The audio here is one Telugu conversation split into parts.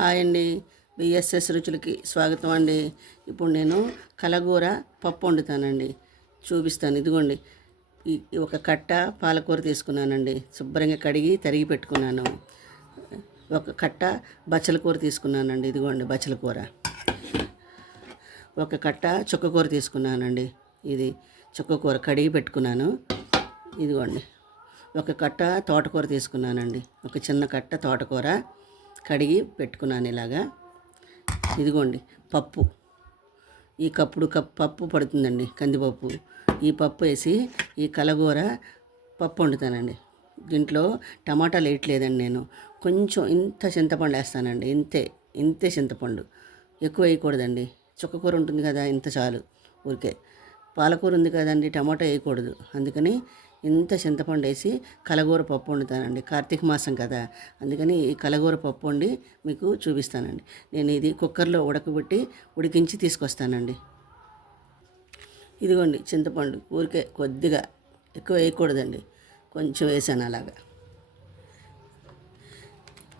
హాయ్ అండి, బిఎస్ఎస్ రుచులకి స్వాగతం అండి. ఇప్పుడు నేను కలగూర పప్పు వండుతానండి, చూపిస్తాను. ఇదిగోండి, ఒక కట్ట పాలకూర తీసుకున్నానండి, శుభ్రంగా కడిగి తరిగి పెట్టుకున్నాను. ఒక కట్ట బచ్చల కూర తీసుకున్నానండి, ఇదిగోండి బచ్చల కూర. ఒక కట్ట చుక్కకూర తీసుకున్నానండి, ఇది చుక్కకూర కడిగి పెట్టుకున్నాను. ఇదిగోండి, ఒక కట్ట తోటకూర తీసుకున్నానండి, ఒక చిన్న కట్ట తోటకూర కడిగి పెట్టుకున్నాను ఇలాగా. ఇదిగోండి పప్పు, ఈ పప్పు పడుతుందండి, కందిపప్పు. ఈ పప్పు వేసి ఈ కలగూర పప్పు వండుతానండి. దీంట్లో టమాటాలు వేయట్లేదండి, నేను కొంచెం ఇంత చింతపండు వేస్తానండి, ఇంతే చింతపండు, ఎక్కువ వేయకూడదండి. చుక్కకూర ఉంటుంది కదా, ఇంత చాలు. ఊరికే పాలకూర ఉంది కదండి, టమాటా వేయకూడదు. అందుకని ఇంత చింతపండు వేసి కలగూర పప్పు వండుతానండి. కార్తీక మాసం కదా, అందుకని ఈ కలగూర పప్పు వండి మీకు చూపిస్తానండి. నేను ఇది కుక్కర్లో ఉడికించి తీసుకొస్తానండి. ఇదిగోండి చింతపండు, ఊరికే కొద్దిగా, ఎక్కువ వేయకూడదండి, కొంచెం వేసాను అలాగా.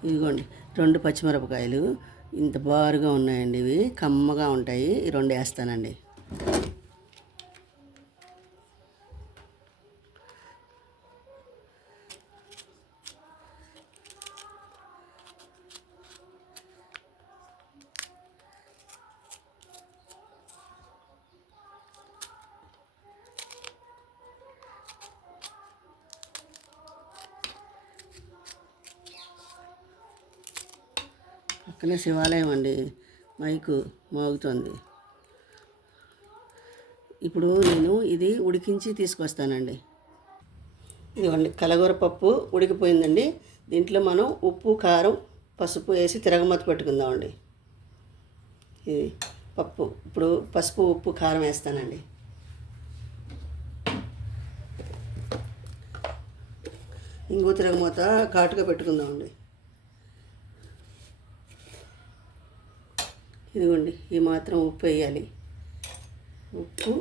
ఇదిగోండి 2 పచ్చిమిరపకాయలు, ఇంత బారుగా ఉన్నాయండి, ఇవి కమ్మగా ఉంటాయి. ఈ 2 వేస్తానండి. పక్కనే శివాలయం అండి, మైకు మోగుతుంది. ఇప్పుడు నేను ఇది ఉడికించి తీసుకొస్తానండి. ఇదిగోండి కలగూర పప్పు ఉడికిపోయిందండి. దీంట్లో మనం ఉప్పు, కారం, పసుపు వేసి తిరగమత పెట్టుకుందామండి. ఇది పప్పు, ఇప్పుడు పసుపు, ఉప్పు, కారం వేస్తానండి. ఇంకో తిరగమత ఘాటుగా పెట్టుకుందామండి. ఇదిగోండి ఈ మాత్రం ఉప్పు వేయాలి. ఉప్పు,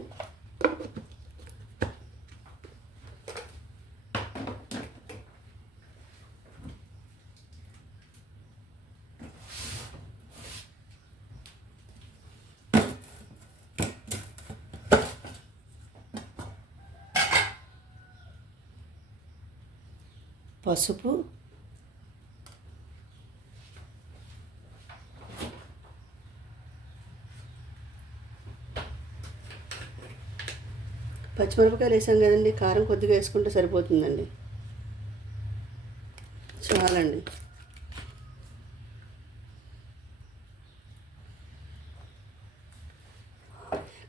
పసుపు, పచ్చిమిరపకాయలు వేసాం కదండి, కారం కొద్దిగా వేసుకుంటే సరిపోతుందండి, చాలండి.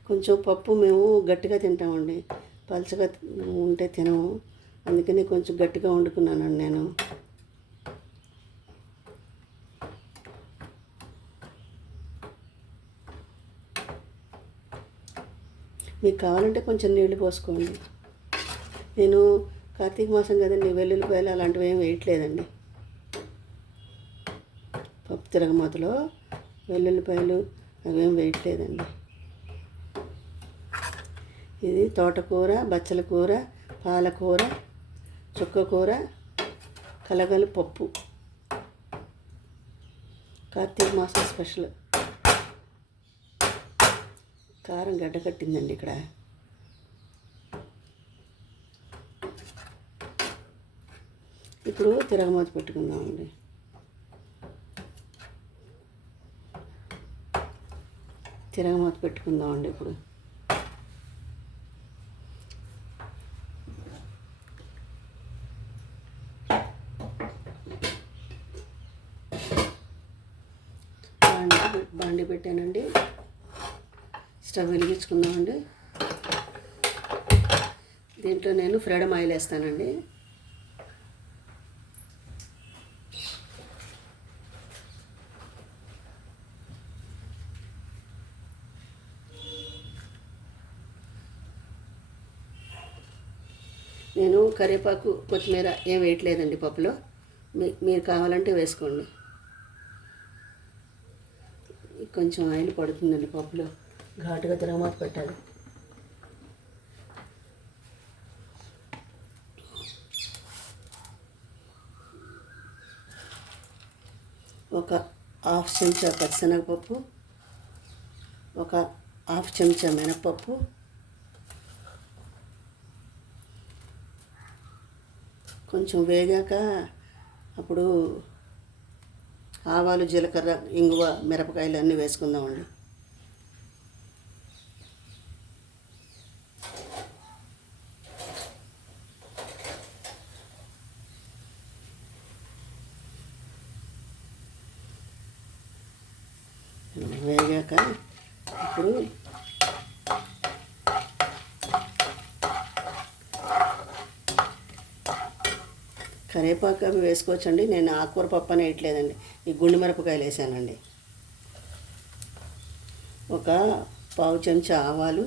కొంచెం పప్పు మేము గట్టిగా తింటామండి, పలచగా ఉంటే తినము. అందుకని కొంచెం గట్టిగా వండుకున్నానండి నేను. మీకు కావాలంటే కొంచెం నీళ్ళు పోసుకోండి. నేను కార్తీక మాసం కదండి, వెల్లుల్లిపాయలు అలాంటివి ఏం వేయట్లేదండి. పప్పు తిరగమాతలో వెల్లుల్లిపాయలు అవేం వేయట్లేదండి. ఇది తోటకూర, బచ్చల కూర, పాలకూర, చుక్కకూర, కలగల పప్పు, కార్తీక మాసం స్పెషల్. కారం గడ్డ కట్టిందండి ఇక్కడ. ఇప్పుడు తిరగమాత పెట్టుకుందామండి. ఇప్పుడు బాండి పెట్టానండి, స్టవ్ వెలిగించుకుందామండి. దీంట్లో నేను ఫ్రీడమ్ ఆయిల్ వేస్తానండి. నేను కరివేపాకు, కొత్తిమీర ఏం వేయట్లేదండి పప్పులో, మీరు కావాలంటే వేసుకోండి. కొంచెం ఆయిల్ పడుతుందండి పప్పులో, ఘాటుగా తిరగమాత పెట్టాలి. ఒక హాఫ్ చెంచా పచ్చిశనగపప్పు, ఒక హాఫ్ చెంచా మినపప్పు, కొంచెం వేగాక అప్పుడు ఆవాలు, జీలకర్ర, ఇంగువ, మిరపకాయలు అన్నీ వేసుకుందామండి. వేగాక ఇప్పుడు కరివేపాకు అవి వేసుకోవచ్చండి. నేను ఆకుకూర పప్పు అని వేయట్లేదండి, ఈ గుండు మిరపకాయలు వేసానండి. ఒక పావు చెంచా ఆవాలు,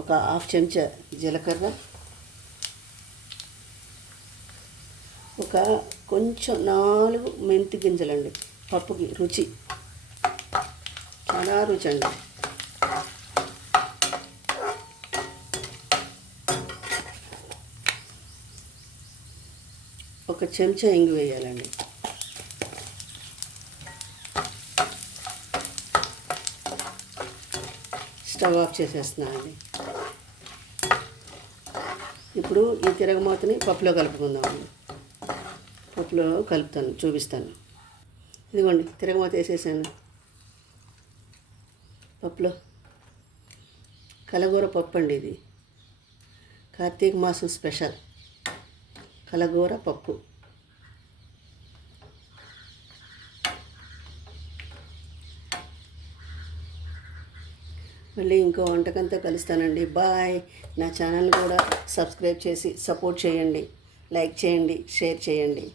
ఒక హాఫ్ చెంచా జీలకర్ర, ఒక కొంచెం 4 మెంతి గింజలండి. పప్పుకి రుచి, చాలా రుచి అండి. ఒక చెంచా ఇంగు వేయాలండి. స్టవ్ ఆఫ్ చేసేస్తున్నానండి. ఇప్పుడు ఈ తిరగమాతని పప్పులో కలుపుకుందామండి. పప్పులో కలుపుతాను, చూపిస్తాను. ఇదిగోండి, తిరగమాత వేసేసాను పప్పులో. కలగూర పప్పు అండి ఇది, కార్తీక మాసం స్పెషల్ కలగూర పప్పు. మళ్ళీ ఇంకో వంటకంతో కలుస్తానండి. బాయ్. నా ఛానల్ కూడా సబ్స్క్రైబ్ చేసి సపోర్ట్ చేయండి, లైక్ చేయండి, షేర్ చేయండి.